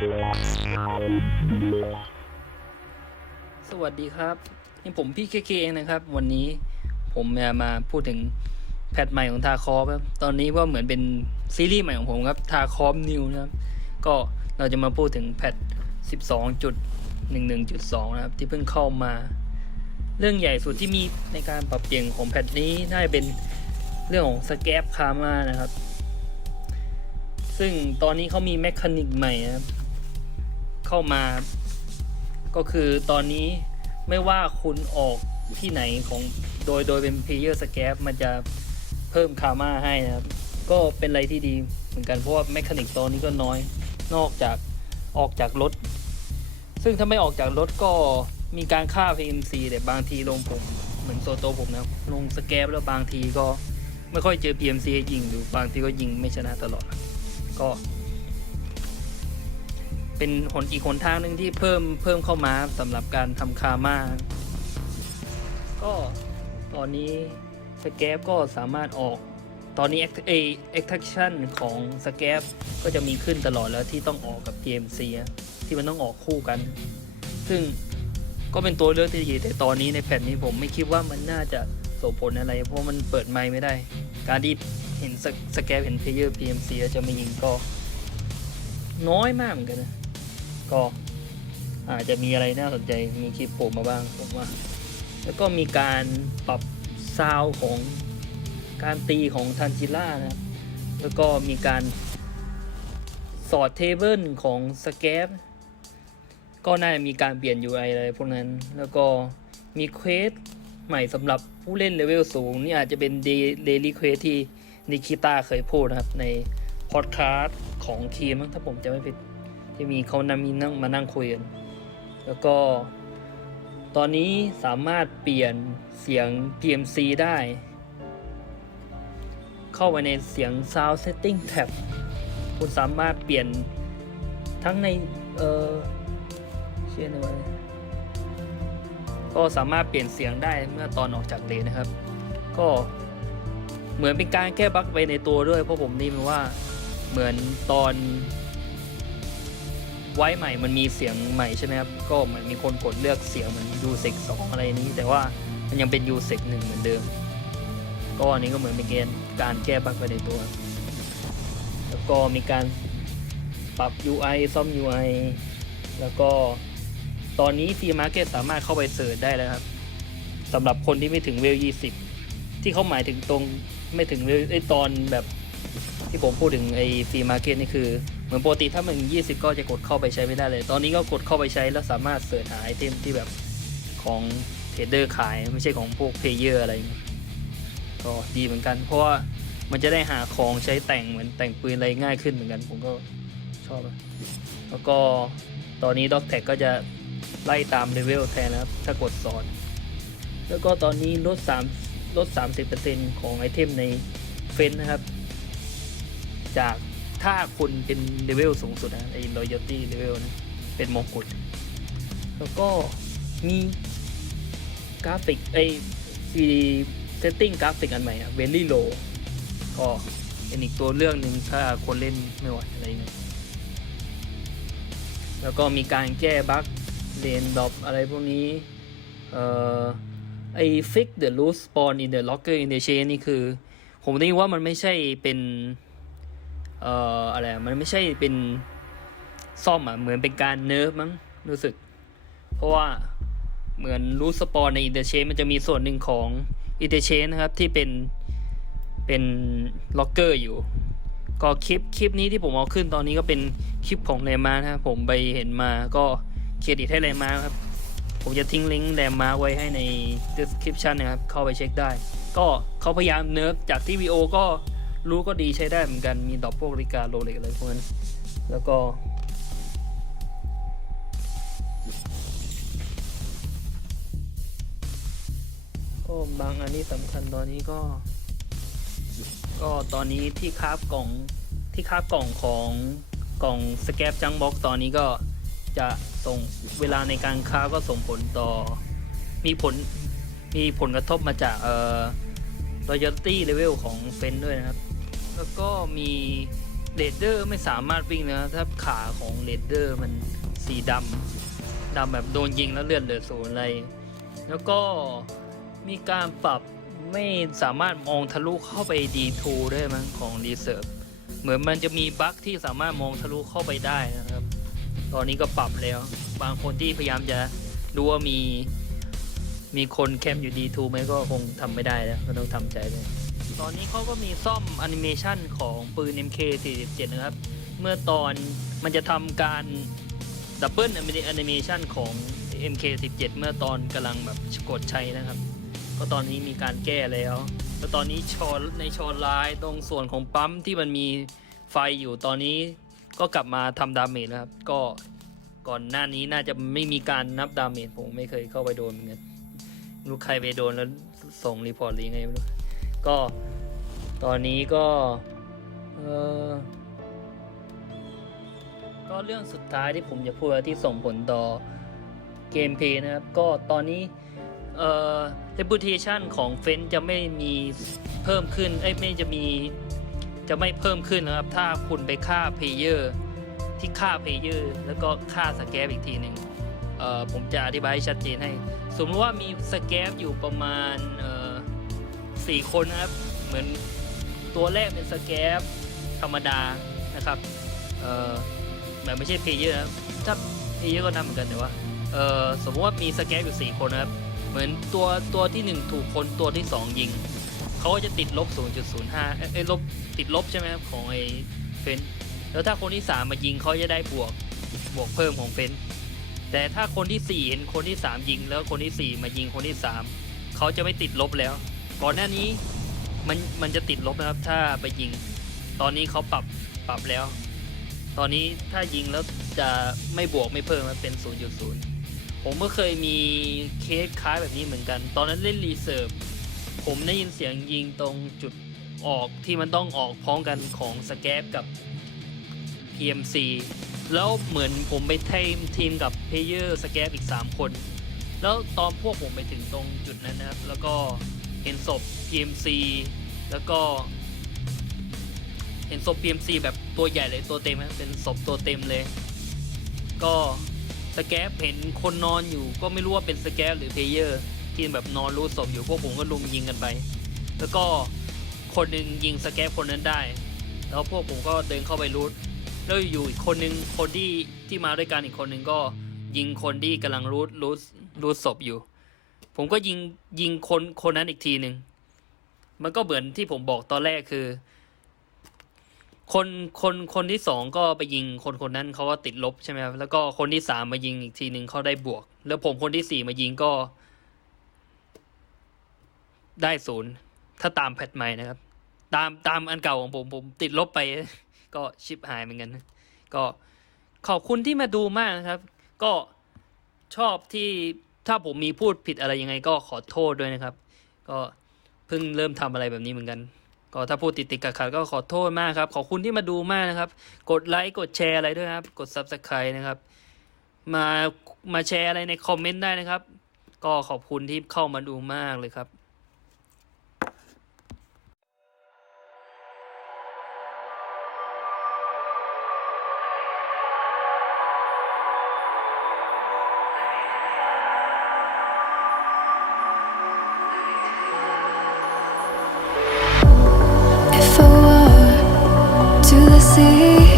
สวัสดีครับนี่ผมพี่เคเคเองนะครับ วันนี้ผมจะมาพูดถึงแพทใหม่ของทาคอฟครับตอนนี้ก็เหมือนเป็นซีรีส์ใหม่ของผมครับทาคอฟนิวนะครับก็เราจะมาพูดถึงแพท 12.11.2 นะครับ ที่เพิ่งเข้ามา เรื่องใหญ่สุดที่มีในการปรับเปลี่ยนของแพทนี้น่าจะเป็นเรื่องของสแกปคามานะครับ ซึ่งตอนนี้เขามีแมคานิกใหม่นะครับ เข้ามา ก็คือตอนนี้ไม่ว่าคุณออกที่ไหนของโดยโดยเป็น player scap มันจะเพิ่มคาม่าให้นะครับ ก็เป็นอะไรที่ดีเหมือนกัน เพราะว่าแมคานิกตอนนี้ก็น้อย นอกจากออกจากรถ ซึ่งถ้าไม่ออกจากรถก็มีการฆ่า PMC แต่บางทีลงผมเหมือนโซโตผมนะลงสแกปแล้วบางทีก็ไม่ค่อยเจอ PMC ยิงหรือบางทีก็ยิงไม่ชนะตลอด ก็ เป็นหนอีกหนทางหนึ่งที่เพิ่มเพิ่มเข้ามาสำหรับการทำคามาก็ตอนนี้สแกปก็สามารถออกตอนนี้ act- เอ extraction ของสแกปก็จะมีขึ้นตลอดแล้วที่ต้องออกกับ PMC อะที่มันต้องออกคู่กัน ซึ่งก็เป็นตัวเลือกที่ดีแต่ตอนนี้ในแผ่นนี้ผมไม่คิดว่ามันน่าจะส่งผลอะไร เพราะมันเปิดไมค์ไม่ได้ การที่เห็นสแกปเห็นเพลเยอร์ PMC จะไม่ยิงก็ น้อยมากเหมือนกันนะ ก็อาจจะมีอะไรน่าสนใจมีคลิปโผล่มาบ้างผมว่า แล้วก็มีการปรับซาวของการตีของทันจิล่านะแล้วก็มีการสอดเทเบิลของสแกปก็น่าจะมีการเปลี่ยน UI อะไรพวกนั้น แล้วก็มีเควสใหม่สำหรับผู้เล่นเลเวลสูง นี่อาจจะเป็นเดลี่เควสที่นิคิต้าเคยพูดนะครับ ในพอดคาสต์ของทีมมั้งถ้าผมจะไม่ผิด ที่มีเขานำมีนั่งมานั่งคุยกันแล้วก็ตอนนี้สามารถเปลี่ยนเสียง PMC ได้ เข้าไปในเสียง Sound Setting Tab คุณสามารถเปลี่ยนทั้งใน เออเชื่อในว่าก็สามารถเปลี่ยนเสียงได้เมื่อตอนออกจากเลนนะครับ ก็เหมือนเป็นการแก้บั๊กไปในตัวด้วย เพราะผมนี่มันว่าเหมือนตอน ไว้ใหม่มันมีเสียงใหม่ใช่ไหมครับ ก็เหมือนมีคนกดเลือกเสียงเหมือนยูเซกสองอะไรนี้ แต่ว่ามันยังเป็นยูเซกหนึ่งเหมือนเดิม ก็อันนี้ก็เหมือนเป็นเกณฑ์การแก้บั๊กไปในตัว แล้วก็มีการปรับ UI ซ่อม UI แล้วก็ตอนนี้ฟีมาร์เก็ตสามารถเข้าไปเสิร์ชได้แล้วครับสำหรับคนที่ไม่ถึงเวล20ที่เขาหมายถึงตรงไม่ถึงเวลไอตอนแบบที่ผมพูดถึงไอ้ฟีมาร์เก็ตนี่คือ เหมือนปกติถ้ามัน20 ก็จะกดเข้าไปใช้ไม่ได้เลย ตอนนี้ก็กดเข้าไปใช้แล้วสามารถเสิร์ชหาไอเทมที่แบบของเทรดเดอร์ขายไม่ใช่ของพวกเพลเยอร์อะไรก็ดีเหมือนกัน เพราะว่ามันจะได้หาของใช้แต่งเหมือนแต่งปืนอะไรง่ายขึ้นเหมือนกันผมก็ชอบ แล้วก็ตอนนี้ด็อกแท็กก็จะไล่ตามเลเวลแทนนะครับ ถ้ากดสอน แล้วก็ตอนนี้ลด3ลด 30%ของไอเทมในเฟนนะครับ จาก ถ้าคุณเป็นเลเวลสูงสุดนะไอ้ loyalty level นะ เป็นมงกุฎแล้วก็มีกราฟิกไอ้ซีเซตติ้งกราฟิกอันใหม่อะ very low ก็เป็นอีกตัวเรื่องหนึ่งถ้าคนเล่นไม่ไหวอะไรเงี้ยแล้วก็มีการแก้บั๊กเลนดอปอะไรพวกนี้ เอ่อ ไอ้ fix the loose spawn in the locker in the chain นี่คือ ผมได้ว่ามันไม่ใช่เป็น เอ่ออะไรมันไม่ใช่เป็นซ่อมอะเหมือนเป็นการเนิร์ฟมั้งรู้สึก เพราะว่าเหมือนรูทสปอนในอินเตอร์เชนมันจะมีส่วนหนึ่งของอินเตอร์เชนนะครับที่เป็นเป็นล็อกเกอร์อยู่ ก็คลิปคลิปนี้ที่ผมเอาขึ้นตอนนี้ก็เป็นคลิปของแรมมานะครับผมไปเห็นมาก็เครดิตให้แรมมาครับ ผมจะทิ้งลิงก์แรมมาไว้ให้ใน description นะครับ เข้าไปเช็คได้ ก็เขาพยายามเนิร์ฟจากที่วีโอก็ รู้ก็ดีใช้ได้เหมือนกัน มีดอกพวกริกาโรเล็กอะไรพวกนั้น แล้วก็ ก็บางอันนี้สำคัญตอนนี้ก็ ก็ตอนนี้ที่คาบกล่องที่คาบกล่องของกล่องสแกปจังบ็อกตอนนี้ก็จะส่งเวลาในการค้าก็ส่งผลต่อ มีผลมีผลกระทบมาจากเอ่อ loyalty level ของเฟนด้วยนะครับ แล้วก็มีเรดเดอร์ไม่สามารถวิ่งนะถ้าขาของเรดเดอร์มันสีดำดำแบบโดนยิงแล้วเลือดเหลือศูนย์อะไร แล้วก็มีการปรับไม่สามารถมองทะลุเข้าไป D2 ได้มั้งของรีเซิร์ฟเหมือนมันจะมีบั๊กที่สามารถมองทะลุเข้าไปได้นะครับ ตอนนี้ก็ปรับแล้ว บางคนที่พยายามจะดูว่ามี มีคนแคมป์อยู่ D2 ไหมก็คงทำไม่ได้แล้วก็ต้องทำใจเลย ตอนนี้เขาก็มีซ่อมแอนิเมชันของปืน MK47 นะครับ เมื่อตอนมันจะทำการดับเบิลแอนิเมชันของ MK17 เมื่อตอนกำลังแบบกดใช้นะครับ ก็ตอนนี้มีการแก้แล้วแล้วตอนนี้ชอในชอไลน์ตรงส่วนของปั๊มที่มันมีไฟอยู่ตอนนี้ก็กลับมาทำดาเมจนะครับ ก็ก่อนหน้านี้น่าจะไม่มีการนับดาเมจผมไม่เคยเข้าไปโดนเหมือนกันรู้ใครไปโดนแล้วส่งรีพอร์ตหรือยังไงไม่รู้ ก็ตอนนี้ก็เออก็เรื่องสุดท้ายที่ผมจะพูดที่ส่งผลต่อเกมเพย์นะครับ ก็ตอนนี้เอ่อ reputation ของเฟนจะไม่มีเพิ่มขึ้น เอ้ยไม่จะมีจะไม่เพิ่มขึ้นนะครับ ถ้าคุณไปฆ่าเพลเยอร์ที่ฆ่าเพลเยอร์แล้วก็ฆ่าสแกปอีกทีหนึ่งเอ่อผมจะอธิบายให้ชัดเจนให้ สมมติว่ามีสแกปอยู่ประมาณเอ่อ สี่คนนะครับ เหมือนตัวแรกเป็นสแกปธรรมดานะครับ เออแบบไม่ใช่เพลเยอร์นะถ้าเพลเยอร์ก็ทำเหมือนกันแต่ว่า เออสมมติว่ามีสแกปอยู่สี่คนนะครับ เหมือนตัวตัวที่หนึ่งถูกคนตัวที่สองยิง เขาก็จะติดลบ 0.05เอ้ยเอ้ยลบติดลบใช่ไหมครับของไอ้เฟนแล้วถ้าคนที่สามมายิงเขาจะได้บวกบวกเพิ่มของเฟนแต่ถ้าคนที่สี่เห็นคนที่สามยิง แล้วคนที่สี่มายิงคนที่สามเขาจะไม่ติดลบแล้ว ก่อนหน้านี้มันมันจะติดลบนะครับ ถ้าไปยิง ตอนนี้เขาปรับปรับแล้ว ตอนนี้ถ้ายิงแล้วจะไม่บวกไม่เพิ่มมันเป็น 0.0 ผมก็เคยมีเคสคล้ายแบบนี้เหมือนกัน ตอนนั้นเล่นรีเซิร์ฟผมได้ยินเสียงยิงตรงจุดออกที่มันต้องออกพร้อมกันของสแกปกับ PMC แล้วเหมือนผมไปทีมทีมกับเพลเยอร์สแกปอีก 3 คน แล้วตอนพวกผมไปถึงตรงจุดนั้นนะครับ แล้วก็ เห็นศพ PMC แล้วก็ เห็นศพ PMC แบบตัวใหญ่เลยตัวเต็มนะเป็นศพตัวเต็มเลย ก็สแกปเห็นคนนอนอยู่ ก็ไม่รู้ว่าเป็นสแกปหรือเพลเยอร์ที่แบบนอนรู้ศพอยู่พวกผมก็ลุมยิงกันไป แล้วก็คนหนึ่งยิงสแกปคนนั้นได้ แล้วพวกผมก็เดินเข้าไปรูทแล้วอยู่อีกคนหนึ่งคนที่ที่มาด้วยกันอีกคนหนึ่งก็ยิงคนที่กำลังรูทรูทรูทศพอยู่ ผมก็ยิงยิงคนคนนั้นอีกทีหนึ่งมันก็เหมือนที่ผมบอกตอนแรกคือ คนคนคนที่สองก็ไปยิงคนคนนั้นเขาก็ติดลบใช่ไหมครับแล้วก็คนที่สามมายิงอีกทีหนึ่งเขาได้บวก แล้วผมคนที่สี่มายิงก็ ได้ศูนย์ถ้าตามแพทใหม่นะครับ ตามตามอันเก่าของผมผมติดลบไป ก็ชิปหายเหมือนกันก็ขอบคุณที่มาดูมากนะครับ ก็ชอบที่ ถ้าผมมีพูดผิดอะไรยังไงก็ขอโทษด้วยนะครับ ก็เพิ่งเริ่มทำอะไรแบบนี้เหมือนกัน ก็ถ้าพูดติดติดขัดๆก็ขอโทษมากครับ ขอบคุณที่มาดูมากนะครับ กดไลค์กดแชร์อะไรด้วยครับ กด subscribe นะครับ มามาแชร์อะไรในคอมเมนต์ได้นะครับ ก็ขอบคุณที่เข้ามาดูมากเลยครับ see.